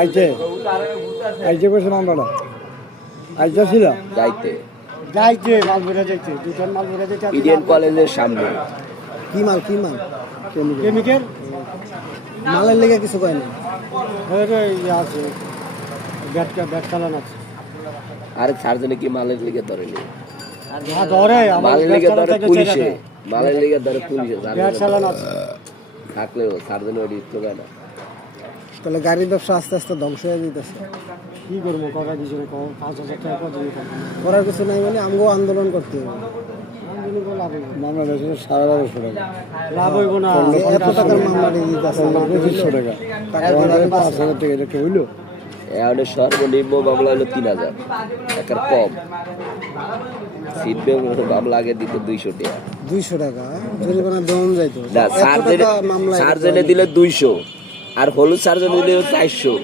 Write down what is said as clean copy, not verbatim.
আইছে আইছে বসে মামলাটা আইছে ছিল যাইতে যাইছে মাল বেড়ে যাইছে দুজন মাল বেড়ে যাইছে ইডিএন কলেজের সামনে কি মাল কেমিক্যাল মালের লেগে কিছু কয় না আছে ব্যাট চালান আছে আরে সার্জনে কি মালের লিগে ধরেনি ধরে মালের লিগে ধরে পুলিশে মালের লিগে ধরে পুলিশে ব্যাট চালান আছে থাকলেও সার্জনে ওটি তো না তাহলে গাড়ির ব্যবসা আস্তে আস্তে ধ্বংস হয়ে যেতেছে কি করবো করার কিছু নেই 5,000 টাকা করার কিছু নাই মানে আমগো আন্দোলন করতে হবে বাংলাদেশের 12,500 টাকা লাভ হইব না এত টাকার মামলা দিয়ে দিতেছে 2500 টাকা টাকা 5,000 টাকা এটা কি হইলো এখন সর্বনিম্ন মামলা হলো 3,000 টাকার কম সিট মামলা আগে দিত 200 টাকা জরিমানা দেওয়া যাইতো না সার্জনে দিলে 200 আর হলুদ সার্জনে দিলে 400